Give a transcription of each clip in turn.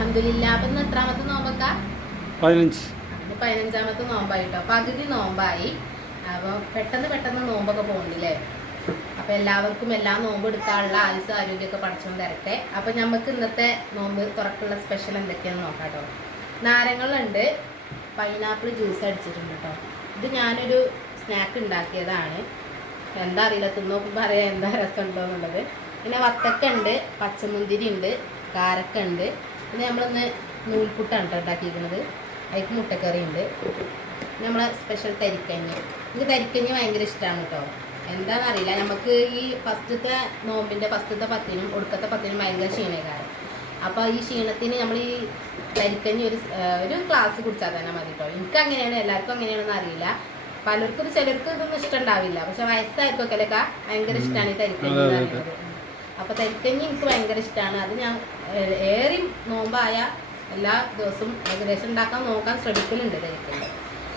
അൽഹംദുലില്ലാ. അപ്പൊ ഇന്ന് എത്രാമത്തെ നോമ്പൊക്കെ? 15. 15ാമത്തെ നോമ്പായിട്ടോ. പകുതി നോമ്പായി. അപ്പൊ പെട്ടെന്ന് നോമ്പൊക്കെ പോകുന്നില്ലേ. അപ്പൊ എല്ലാവർക്കും എല്ലാ നോമ്പ് എടുക്കാനുള്ള ആയുസ് ആരോഗ്യമൊക്കെ പഠിച്ചോണ്ട് തരട്ടെ. അപ്പൊ നമുക്ക് ഇന്നത്തെ നോമ്പ് തുറക്കുള്ള സ്പെഷ്യൽ എന്തൊക്കെയാണെന്ന് നോക്കാം കേട്ടോ. നാരങ്ങളുണ്ട്, പൈനാപ്പിൾ ജ്യൂസ് അടിച്ചിട്ടുണ്ട് കേട്ടോ. ഇത് ഞാനൊരു സ്നാക്ക് ഉണ്ടാക്കിയതാണ്. എന്താ അറിയില്ല, തിന്നോക്കുമ്പോൾ അറിയാം എന്താ രസമുണ്ടോ എന്നുള്ളത്. പിന്നെ വത്തക്ക ഉണ്ട്, പച്ചമുന്തിരി ഉണ്ട്, കാരക്ക ഉണ്ട്. പിന്നെ നമ്മളിന്ന് നൂൽപുട്ടാണ് കേട്ടോ ഉണ്ടാക്കിയിരിക്കുന്നത്. അതിലേക്ക് മുട്ടക്കറി ഉണ്ട്. നമ്മളെ സ്പെഷ്യൽ തരിക്കഞ്ഞി. എനിക്ക് തരിക്കഞ്ഞി ഭയങ്കര ഇഷ്ടമാണ് കേട്ടോ. എന്താണെന്നറിയില്ല, നമുക്ക് ഈ ഫസ്റ്റത്തെ നോമ്പിൻ്റെ ഫസ്റ്റത്തെ പത്തിനും ഒടുക്കത്തെ പത്തിനും ഭയങ്കര ക്ഷീണകാരം. അപ്പോൾ ഈ ക്ഷീണത്തിന് നമ്മൾ ഈ തരിക്കഞ്ഞി ഒരു ഗ്ലാസ് കുടിച്ചാൽ തന്നെ മതി കേട്ടോ. എനിക്ക് അങ്ങനെയാണ്, എല്ലാവർക്കും അങ്ങനെയാണെന്ന് അറിയില്ല. പലർക്കും ചിലർക്ക് ഇതൊന്നും ഇഷ്ടമുണ്ടാവില്ല. പക്ഷെ വയസ്സായവർക്കൊക്കെ ഭയങ്കര ഇഷ്ടമാണ് ഈ തരിക്കഞ്ഞി എന്ന് പറയുന്നത്. അപ്പോൾ തരിക്കഞ്ഞി എനിക്ക് ഭയങ്കര ഇഷ്ടമാണ്. അത് ഞാൻ ഏറി നോമ്പായ എല്ലാ ദിവസവും ഏകദേശം ഉണ്ടാക്കാൻ നോക്കാൻ ശ്രമിക്കലുണ്ട് തരിക്കഞ്ഞി.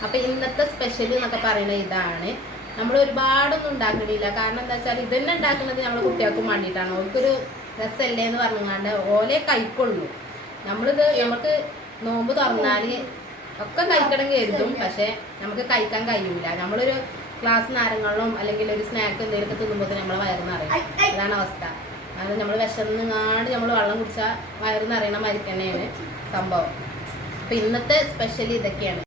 അപ്പോൾ ഇന്നത്തെ സ്പെഷ്യൽ എന്നൊക്കെ പറയുന്നത് ഇതാണ്. നമ്മൾ ഒരുപാടൊന്നും ഉണ്ടാക്കണില്ല. കാരണം എന്താ വെച്ചാൽ ഇതന്നെ ഉണ്ടാക്കുന്നത് നമ്മൾ കുട്ടികൾക്കും വേണ്ടിയിട്ടാണ്. ഓർക്കൊരു രസമല്ലേ എന്ന് പറഞ്ഞുകൊണ്ട് ഓലെ കഴിക്കൊള്ളൂ. നമുക്ക് നോമ്പ് തുറന്നാൽ ഒക്കെ കഴിക്കണം കരുതും. പക്ഷെ നമുക്ക് കഴിക്കാൻ കഴിയൂല. നമ്മളൊരു ഗ്ലാസ് നാരങ്ങളും അല്ലെങ്കിൽ ഒരു സ്നാക്ക് എന്തെങ്കിലുമൊക്കെ തിന്നുമ്പോൾ നമ്മളെ വയറ് നിറയും. അതാണ് അവസ്ഥ. അത് നമ്മൾ വിശന്നുങ്ങാണ്ട് നമ്മൾ വെള്ളം കുടിച്ചാൽ വയറ് നിറയണ മാതിരി തന്നെയാണ് സംഭവം. അപ്പം ഇന്നത്തെ സ്പെഷ്യൽ ഇതൊക്കെയാണ്.